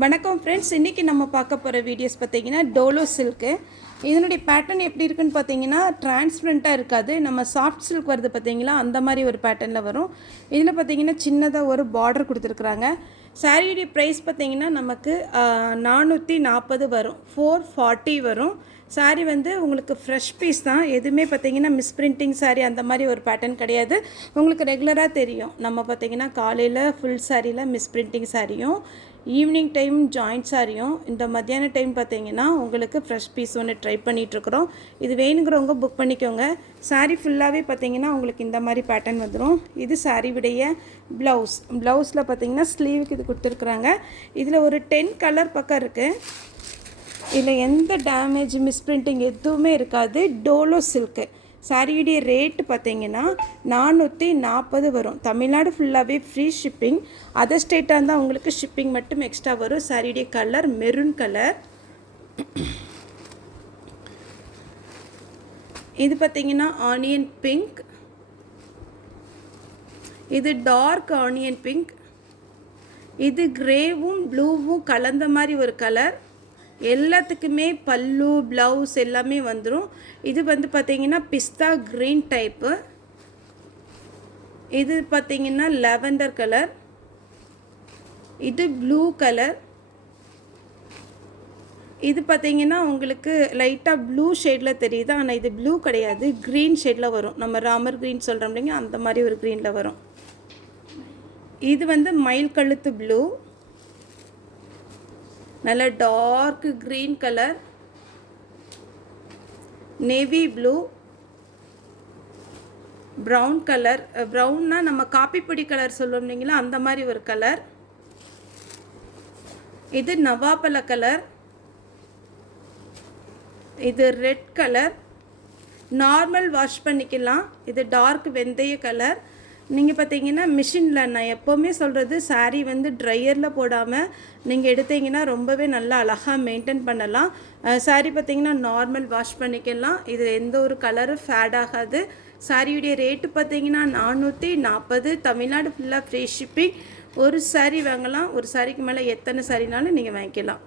வணக்கம் ஃப்ரெண்ட்ஸ், இன்றைக்கி நம்ம பார்க்க போகிற வீடியோஸ் பார்த்திங்கன்னா டோலோ சில்க்கு. இதனுடைய பேட்டர்ன் எப்படி இருக்குன்னு பார்த்தீங்கன்னா டிரான்ஸ்பரண்ட்டாக இருக்காது. நம்ம சாஃப்ட் சில்க் வருது பார்த்திங்களா, அந்த மாதிரி ஒரு பேட்டர்னில் வரும். இதில் பார்த்திங்கன்னா சின்னதாக ஒரு பார்டர் கொடுத்துருக்குறாங்க. சாரியுடைய ப்ரைஸ் பார்த்திங்கன்னா நமக்கு 440 வரும், 440 வரும். சாரீ வந்து உங்களுக்கு ஃப்ரெஷ் பீஸ் தான். எதுவுமே பார்த்திங்கன்னா மிஸ்பிரிண்டிங் சாரீ அந்த மாதிரி ஒரு பேட்டர்ன் கிடையாது. உங்களுக்கு ரெகுலராக தெரியும். நம்ம பார்த்திங்கன்னா காலையில் ஃபுல் சாரியில் மிஸ்பிரிண்டிங் சாரியும், ஈவினிங் டைம் ஜாயிண்ட் சாரியும், இந்த மத்தியான டைம் பார்த்திங்கன்னா உங்களுக்கு ஃப்ரெஷ் பீஸ் ஒன்று ட்ரை பண்ணிகிட்ருக்குறோம். இது வேணுங்கிறவங்க புக் பண்ணிக்கோங்க. சாரீ ஃபுல்லாகவே பார்த்திங்கன்னா உங்களுக்கு இந்த மாதிரி பேட்டர்ன் வந்துடும். இது சாரீவுடைய ப்ளவுஸில் பார்த்திங்கன்னா ஸ்லீவுக்கு இது கொடுத்துருக்குறாங்க. இதில் ஒரு 10 கலர் பக்கம் இருக்குது. இதில் எந்த டேமேஜ் மிஸ்பிரிண்டிங் எதுவுமே இருக்காது. டோலோ சில்க்கு சாரியுடைய ரேட்டு பார்த்திங்கன்னா 440 வரும். தமிழ்நாடு ஃபுல்லாகவே ஃப்ரீ ஷிப்பிங். அதர் ஸ்டேட்டாக இருந்தால் உங்களுக்கு ஷிப்பிங் மட்டும் எக்ஸ்ட்ரா வரும். சாரியுடைய கலர் மெரூன் கலர். இது பார்த்திங்கன்னா ஆனியன் பிங்க். இது டார்க் ஆனியன் பிங்க். இது கிரேவும் ப்ளூவும் கலந்த மாதிரி ஒரு கலர். எல்லாத்துக்குமே பல்லு ப்ளவுஸ் எல்லாமே வந்துடும். இது வந்து பார்த்திங்கன்னா பிஸ்தா க்ரீன் டைப்பு. இது பார்த்திங்கன்னா லாவெண்டர் கலர். இது ப்ளூ கலர். இது பார்த்திங்கன்னா உங்களுக்கு லைட்டாக ப்ளூ ஷேடில் தெரியுது, ஆனால் இது ப்ளூ கிடையாது, க்ரீன் ஷேடில் வரும். நம்ம ராமர் க்ரீன் சொல்கிறோம் இல்லைங்க, அந்த மாதிரி ஒரு க்ரீனில் வரும். இது வந்து மயில் கழுத்து ப்ளூ. நல்ல dark green colour. Navy blue, brown colour. ப்ரௌன்னா நம்ம காப்பிப்பொடி கலர் சொல்லுவோம் இல்லைங்களா, அந்த மாதிரி ஒரு கலர். இது நவாப்பழ கலர். இது ரெட் கலர். நார்மல் வாஷ் பண்ணிக்கலாம். இது டார்க் வெந்தய கலர். நீங்கள் பார்த்தீங்கன்னா மிஷினில், நான் எப்போவுமே சொல்கிறது, சாரீ வந்து ட்ரையரில் போடாமல் நீங்கள் எடுத்தீங்கன்னா ரொம்பவே நல்லா அழகாக மெயின்டைன் பண்ணலாம். சாரீ பார்த்திங்கன்னா நார்மல் வாஷ் பண்ணிக்கலாம். இது எந்த ஒரு கலரும் ஃபேட் ஆகாது. சாரியுடைய ரேட்டு பார்த்திங்கன்னா 440. தமிழ்நாடு ஃபுல்லாக ஃப்ரீ ஷிப்பிங். ஒரு சாரீ வாங்கலாம். ஒரு சாரிக்கு மேலே எத்தனை சாரினாலும் நீங்கள் வாங்கிக்கலாம்.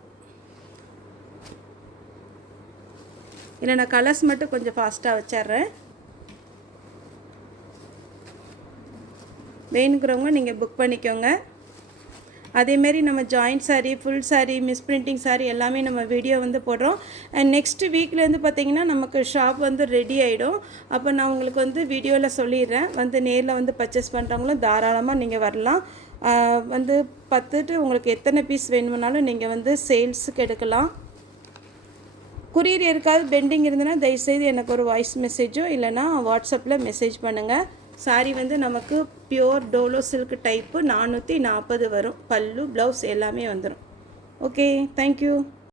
இல்லை, நான் கலர்ஸ் மட்டும் கொஞ்சம் ஃபாஸ்ட்டாக வச்சிட்றேன். வேணுங்கிறவங்க நீங்கள் புக் பண்ணிக்கோங்க. அதேமாரி நம்ம ஜாயிண்ட் சாரீ, ஃபுல் சாரீ, மிஸ்பிரிண்டிங் சாரீ எல்லாமே நம்ம வீடியோ வந்து போடுறோம். அண்ட் நெக்ஸ்ட் வீக்லேருந்து பார்த்திங்கன்னா நமக்கு ஷாப் வந்து ரெடி ஆகிடும். அப்போ நான் உங்களுக்கு வந்து வீடியோவில் சொல்லிடுறேன். வந்து நேரில் வந்து பர்ச்சேஸ் பண்ணுறவங்களும் தாராளமாக நீங்கள் வரலாம். வந்து பார்த்துட்டு உங்களுக்கு எத்தனை பீஸ் வேணும்னாலும் நீங்கள் வந்து சேல்ஸுக்கு எடுக்கலாம். குரியர் இருக்காது பெண்டிங் இருந்ததுன்னா தயவுசெய்து எனக்கு ஒரு வாய்ஸ் மெசேஜோ இல்லைனா வாட்ஸ்அப்பில் மெசேஜ் பண்ணுங்கள். சாரீ வந்து நமக்கு பியோர் டோலோ சில்க் டைப்பு 440 வரும். பல்லு ப்ளவுஸ் எல்லாமே வந்துடும். Okay, thank you.